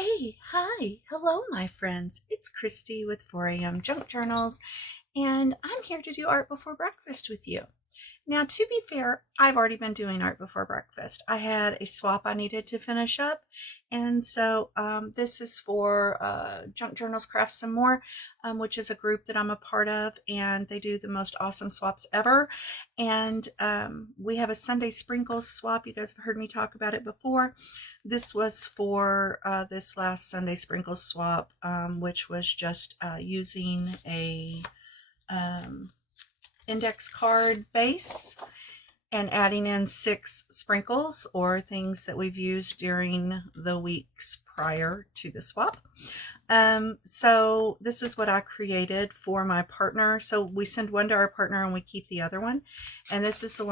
Hey, hi, hello, my friends. It's Christy with 4 a.m. Junk Journals, and I'm here to do art before breakfast with you. Now, to be fair, I've already been doing art before breakfast. I had a swap I needed to finish up, and so this is for Junk Journals Craft Some More, which is a group that I'm a part of, and they do the most awesome swaps ever. And we have a Sunday Sprinkles swap. You guys have heard me talk about it before. This was for this last Sunday Sprinkles swap, which was just using a index card base and adding in 6 sprinkles or things that we've used during the weeks prior to the swap. So this is what I created for my partner. So we send one to our partner and we keep the other one. And this is the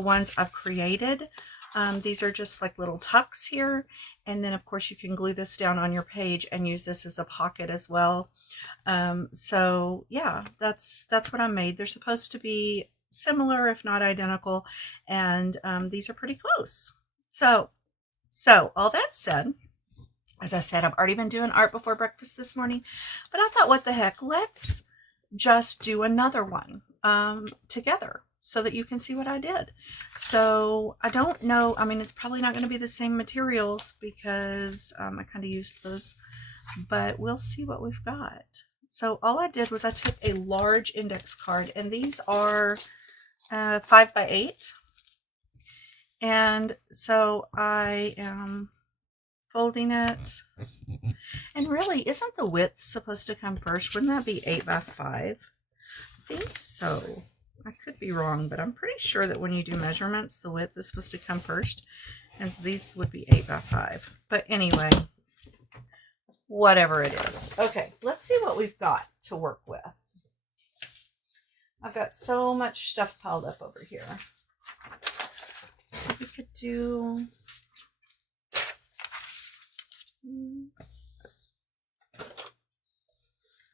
ones I've created. These are just like little tucks here. And then of course you can glue this down on your page and use this as a pocket as well. So yeah, that's what I made. They're supposed to be similar, if not identical. And these are pretty close. So all that said, as I said, I've already been doing art before breakfast this morning, but I thought, what the heck, let's just do another one together so that you can see what I did. So I don't know, I mean, it's probably not going to be the same materials because I kind of used those, but we'll see what we've got. So all I did was I took a large index card, and these are 5 by 8. And so I am folding it. And really, isn't the width supposed to come first? Wouldn't that be 8 by 5? I think so. I could be wrong, but I'm pretty sure that when you do measurements, the width is supposed to come first. And so these would be 8 by 5. But anyway, whatever it is. Okay, let's see what we've got to work with. I've got so much stuff piled up over here. So we could do...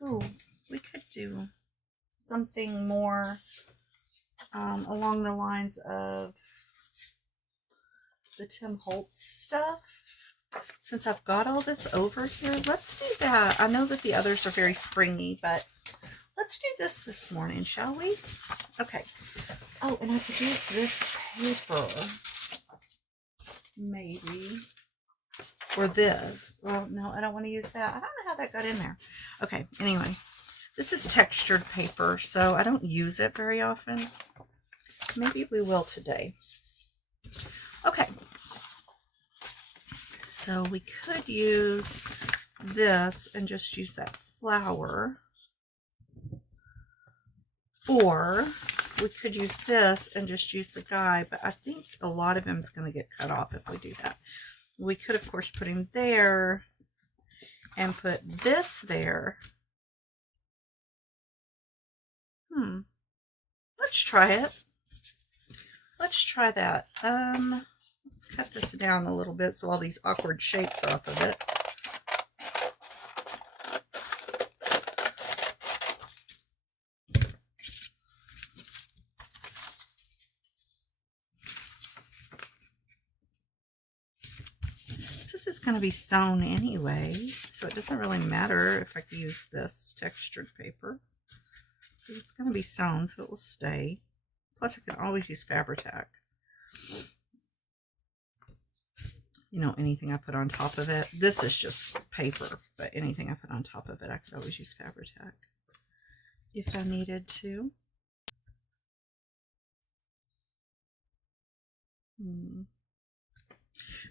Ooh, we could do something more along the lines of the Tim Holtz stuff. Since I've got all this over here, let's do that. I know that the others are very springy, but let's do this morning, shall we? Okay. Oh, and I could use this paper, maybe. Or this. Well, no, I don't want to use that. I don't know how that got in there. Okay, anyway. This is textured paper, so I don't use it very often. Maybe we will today. Okay. So we could use this and just use that flower. Or we could use this and just use the guy, but I think a lot of him is going to get cut off if we do that. We could, of course, put him there and put this there. Let's try it. Let's try that. Let's cut this down a little bit so all these awkward shapes off of it. This is going to be sewn anyway, so it doesn't really matter if I can use this textured paper. It's going to be sewn, so it will stay. Plus, I can always use Fabri-Tac. You know, anything I put on top of it. This is just paper, but anything I put on top of it, I could always use Fabri-Tac if I needed to.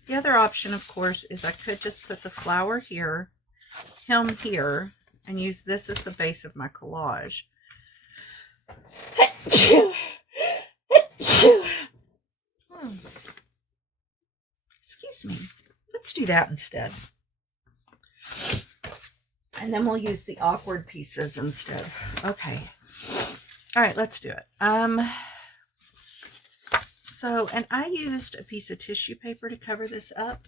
The other option, of course, is I could just put the flower here, him here, and use this as the base of my collage. Excuse me. Let's do that instead. And then we'll use the awkward pieces instead. Okay. All right, let's do it. And I used a piece of tissue paper to cover this up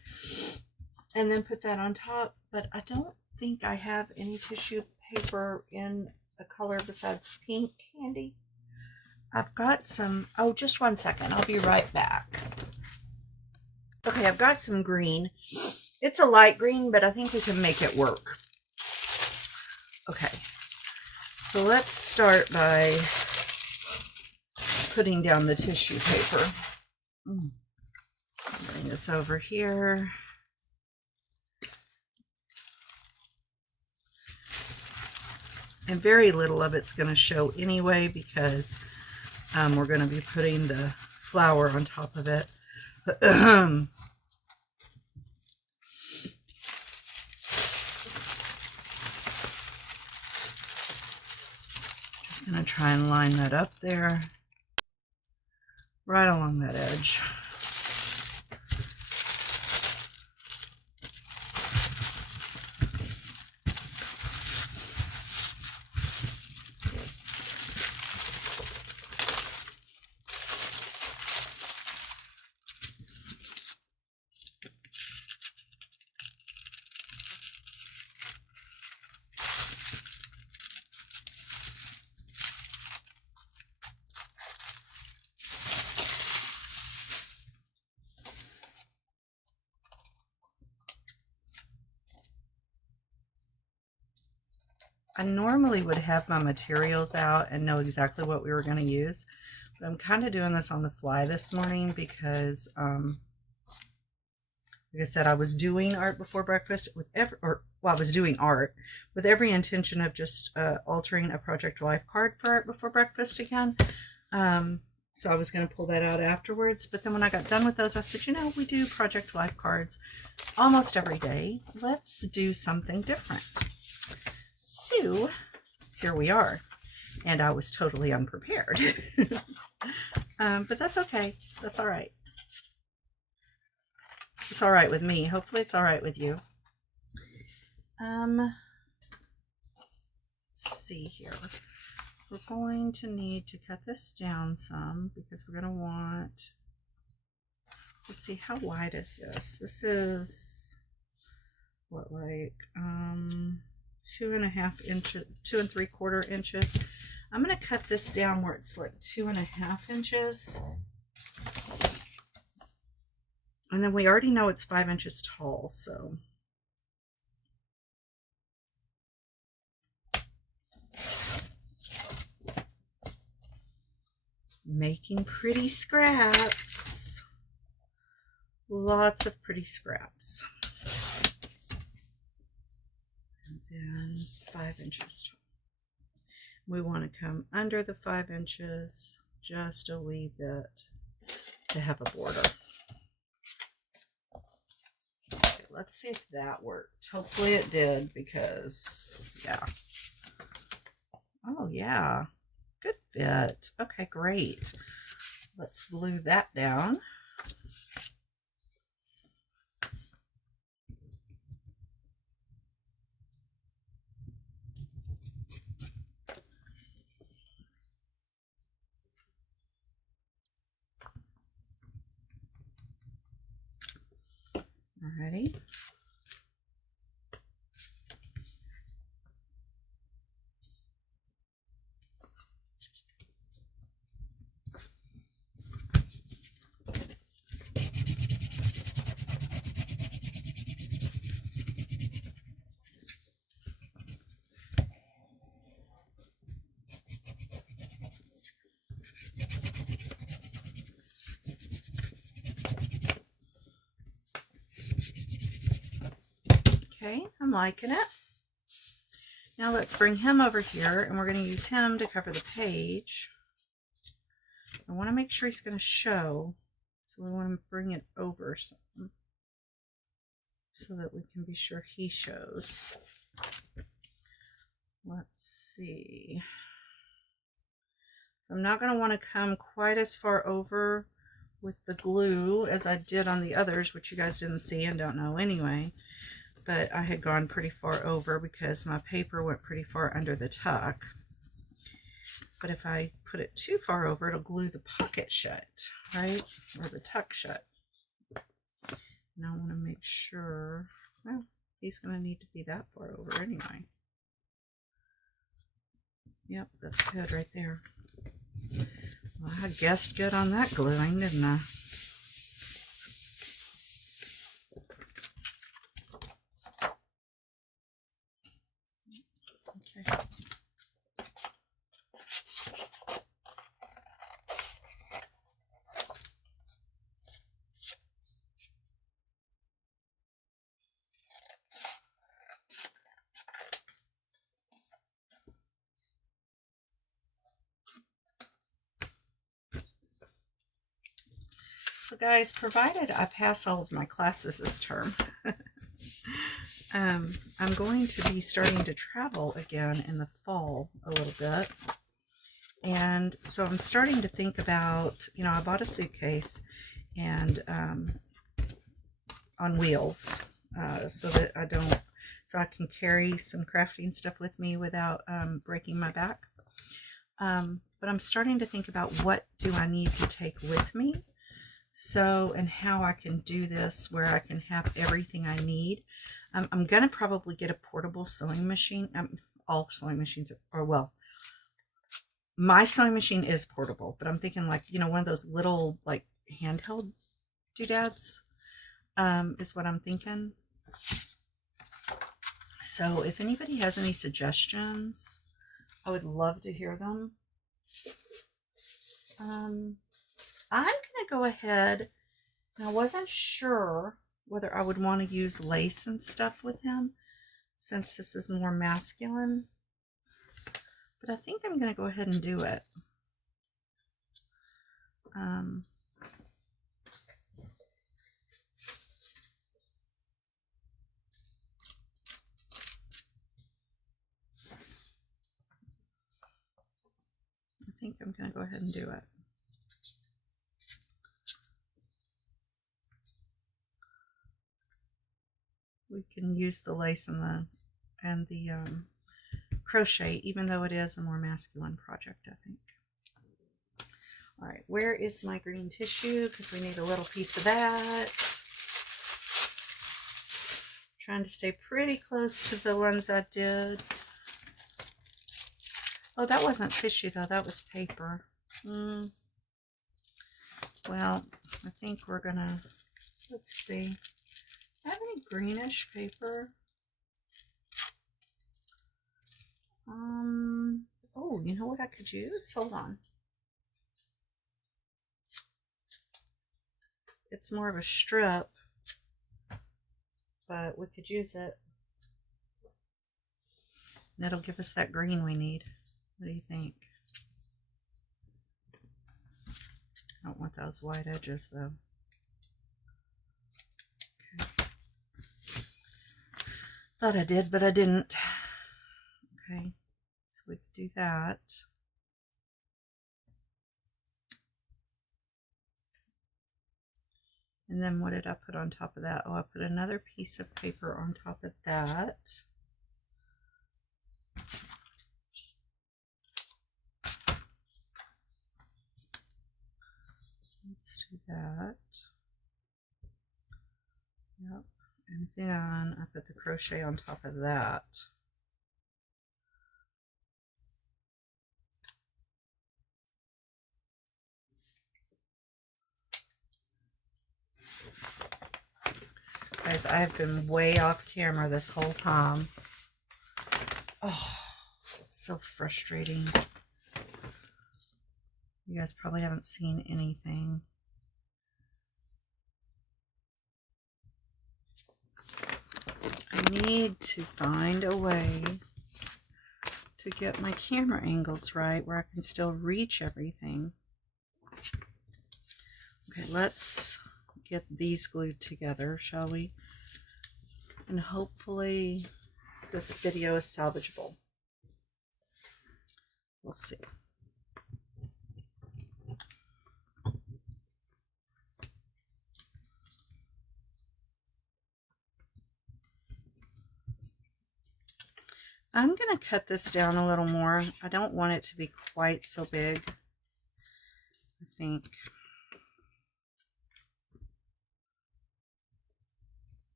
and then put that on top, but I don't think I have any tissue paper in a color besides pink, Candy. I've got some, oh, just one second. I'll be right back. Okay, I've got some green. It's a light green, but I think we can make it work. Okay, so let's start by putting down the tissue paper. Bring this over here. And very little of it's going to show anyway because we're going to be putting the flour on top of it. Just going to try and line that up there, right along that edge. I normally would have my materials out and know exactly what we were going to use, but I'm kind of doing this on the fly this morning because, like I said, I was doing art before breakfast with I was doing art with every intention of just altering a project life card for art before breakfast again. So I was going to pull that out afterwards, but then when I got done with those, I said, you know, we do project life cards almost every day. Let's do something different. So here we are, and I was totally unprepared. But that's okay. That's all right. It's all right with me. Hopefully it's all right with you. Let's see here. We're going to need to cut this down some because we're going to want, let's see, how wide is this? This is what, like 2.5 inches, 2 3/4 inches. I'm going to cut this down where it's like 2.5 inches. And then we already know it's 5 inches tall, so. Making pretty scraps. Lots of pretty scraps. And then 5 inches tall. We want to come under the 5 inches just a wee bit to have a border. Okay, let's see if that worked. Hopefully it did because, yeah. Oh, yeah. Good fit. Okay, great. Let's glue that down. Alrighty. Okay, I'm liking it. Now let's bring him over here and we're going to use him to cover the page. I want to make sure he's going to show, so we want to bring it over some so that we can be sure he shows. Let's see. So I'm not going to want to come quite as far over with the glue as I did on the others, which you guys didn't see and don't know anyway. But I had gone pretty far over because my paper went pretty far under the tuck. But if I put it too far over, it'll glue the pocket shut, right? Or the tuck shut. And I want to make sure, well, he's going to need to be that far over anyway. Yep, that's good right there. Well, I guessed good on that gluing, didn't I? Okay. So guys, provided I pass all of my classes this term, I'm going to be starting to travel again in the fall a little bit. And so I'm starting to think about, you know, I bought a suitcase and on wheels so that so I can carry some crafting stuff with me without breaking my back. But I'm starting to think about what do I need to take with me. So, and how I can do this where I can have everything I need. I'm going to probably get a portable sewing machine. All sewing machines are, well, my sewing machine is portable, but I'm thinking like, you know, one of those little like handheld doodads is what I'm thinking. So if anybody has any suggestions, I would love to hear them. I'm going to go ahead, and I wasn't sure whether I would want to use lace and stuff with him since this is more masculine, but I think I'm going to go ahead and do it. I think I'm going to go ahead and do it. We can use the lace and the crochet, even though it is a more masculine project, I think. All right, where is my green tissue? Because we need a little piece of that. Trying to stay pretty close to the ones I did. Oh, that wasn't tissue though, that was paper. Well, I think we're gonna, let's see. Have any greenish paper? Oh, you know what I could use? Hold on. It's more of a strip, but we could use it. And it'll give us that green we need. What do you think? I don't want those white edges though. Okay. Thought I did, but I didn't. Okay, so we could do that. And then what did I put on top of that? Oh, I put another piece of paper on top of that. Let's do that. Yep. And then I put the crochet on top of that. Guys, I've been way off camera this whole time. Oh, it's so frustrating. You guys probably haven't seen anything. I need to find a way to get my camera angles right where I can still reach everything. Okay, let's get these glued together, shall we? And hopefully this video is salvageable. We'll see. I'm going to cut this down a little more. I don't want it to be quite so big, I think.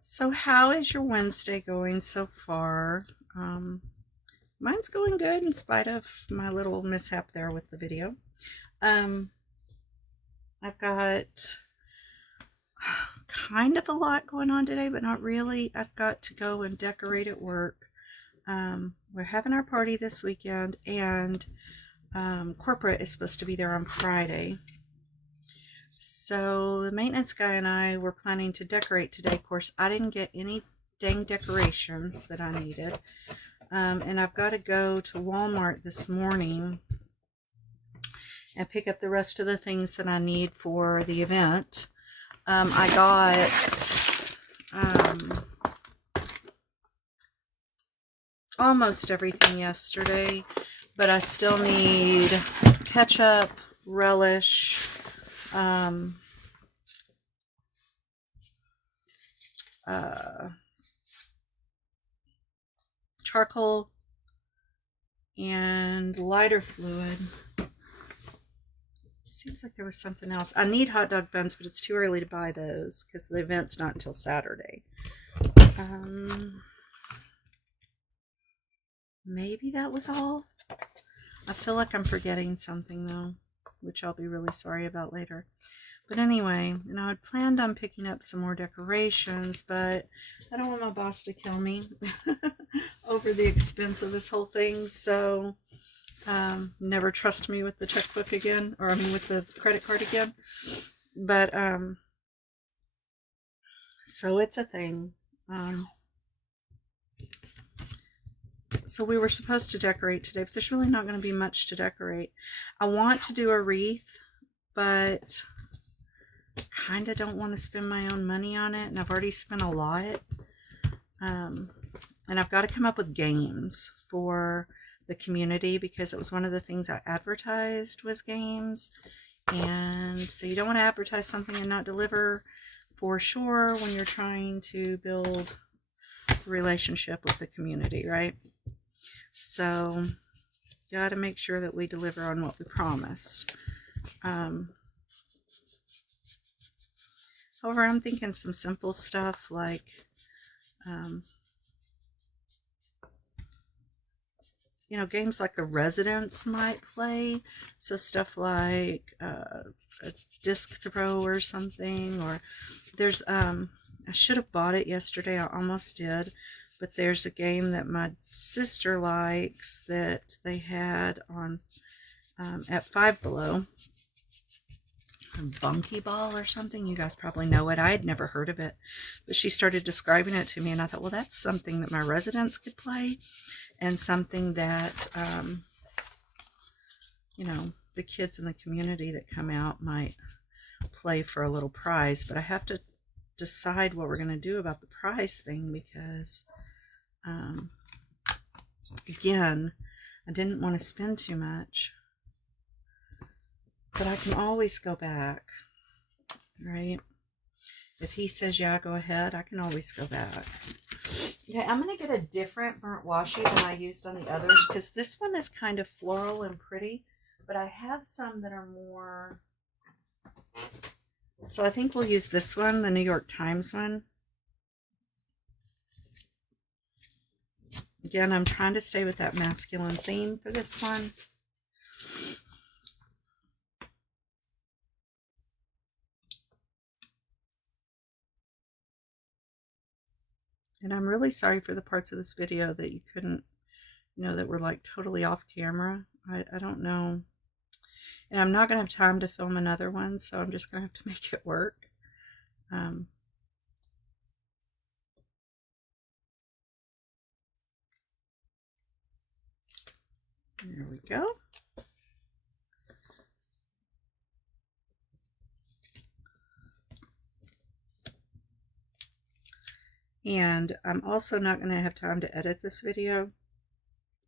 So how is your Wednesday going so far? mine's going good in spite of my little mishap there with the video. I've got kind of a lot going on today, but not really. I've got to go and decorate at work. We're having our party this weekend, and corporate is supposed to be there on Friday. So the maintenance guy and I were planning to decorate today. Of course, I didn't get any dang decorations that I needed. And I've got to go to Walmart this morning and pick up the rest of the things that I need for the event. I got almost everything yesterday, but I still need ketchup, relish, charcoal, and lighter fluid. Seems like there was something else. I need hot dog buns, but it's too early to buy those because the event's not until Saturday. Maybe that was all. I feel like I'm forgetting something though, which I'll be really sorry about later. But anyway, I'd planned on picking up some more decorations, but I don't want my boss to kill me over the expense of this whole thing. So never trust me with the checkbook again, or I mean with the credit card again. But so it's a thing. So we were supposed to decorate today, but there's really not going to be much to decorate. I want to do a wreath, but kind of don't want to spend my own money on it, and I've already spent a lot. And I've got to come up with games for the community because it was one of the things I advertised was games. And so you don't want to advertise something and not deliver for sure when you're trying to build a relationship with the community, right? So got to make sure that we deliver on what we promised. However, I'm thinking some simple stuff like games like The Residents might play. So stuff like a disc throw or something. Or there's I should have bought it yesterday. I almost did. But there's a game that my sister likes that they had on at Five Below. Bunky Ball or something. You guys probably know it. I had never heard of it. But she started describing it to me, and I thought, well, that's something that my residents could play. And something that, the kids in the community that come out might play for a little prize. But I have to decide what we're going to do about the prize thing because, again, I didn't want to spend too much. But I can always go back, right? If he says, yeah, go ahead, I can always go back. Okay, I'm going to get a different burnt washi than I used on the others because this one is kind of floral and pretty, but I have some that are more... So I think we'll use this one, the New York Times one. Again, I'm trying to stay with that masculine theme for this one. And I'm really sorry for the parts of this video that you couldn't, that were like totally off camera. I don't know. And I'm not going to have time to film another one, so I'm just going to have to make it work. There we go. And I'm also not going to have time to edit this video.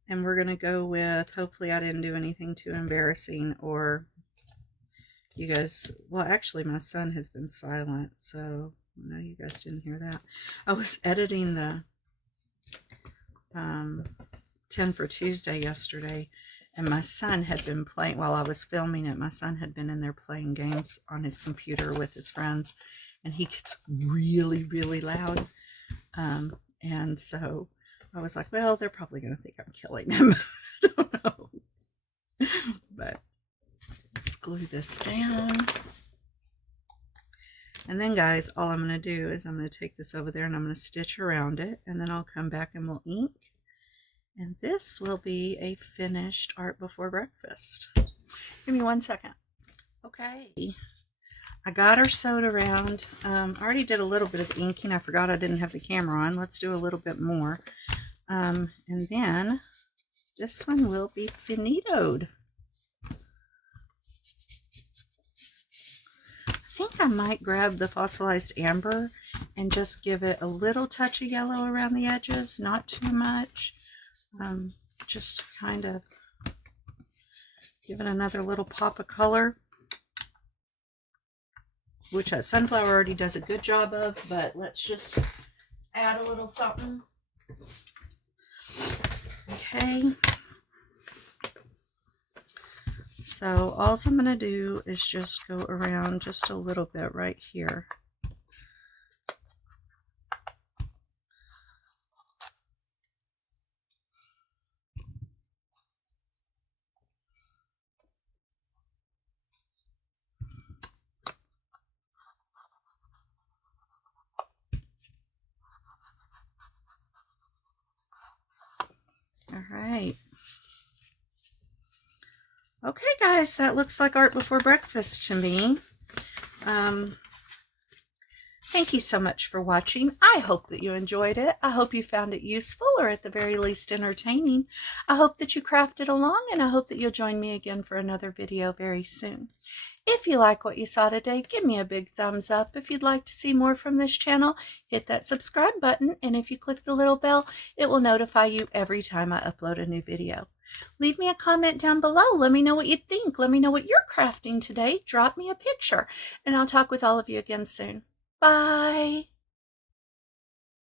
And we're going to go with, hopefully I didn't do anything too embarrassing or you guys, well, actually my son has been silent, so no, you guys didn't hear that. I was editing the 10 for Tuesday yesterday, and my son had been playing, while I was filming it, my son had been in there playing games on his computer with his friends, and he gets really, really loud. And so I was like, well, they're probably going to think I'm killing them. I don't know. But let's glue this down. And then, guys, all I'm going to do is I'm going to take this over there and I'm going to stitch around it. And then I'll come back and we'll ink. And this will be a finished art before breakfast. Give me 1 second. Okay. I got her sewed around. I already did a little bit of inking. I forgot I didn't have the camera on. Let's do a little bit more. And then this one will be finitoed. I think I might grab the fossilized amber and just give it a little touch of yellow around the edges, not too much. Just kind of give it another little pop of color, which that sunflower already does a good job of, but let's just add a little something. Okay. So all I'm going to do is just go around just a little bit right here. All right. Okay, guys, that looks like art before breakfast to me. Thank you so much for watching. I hope that you enjoyed it. I hope you found it useful or at the very least entertaining. I hope that you crafted along, and I hope that you'll join me again for another video very soon. If you like what you saw today, give me a big thumbs up. If you'd like to see more from this channel, hit that subscribe button, and if you click the little bell, it will notify you every time I upload a new video. Leave me a comment down below. Let me know what you think. Let me know what you're crafting today. Drop me a picture, and I'll talk with all of you again soon. Bye.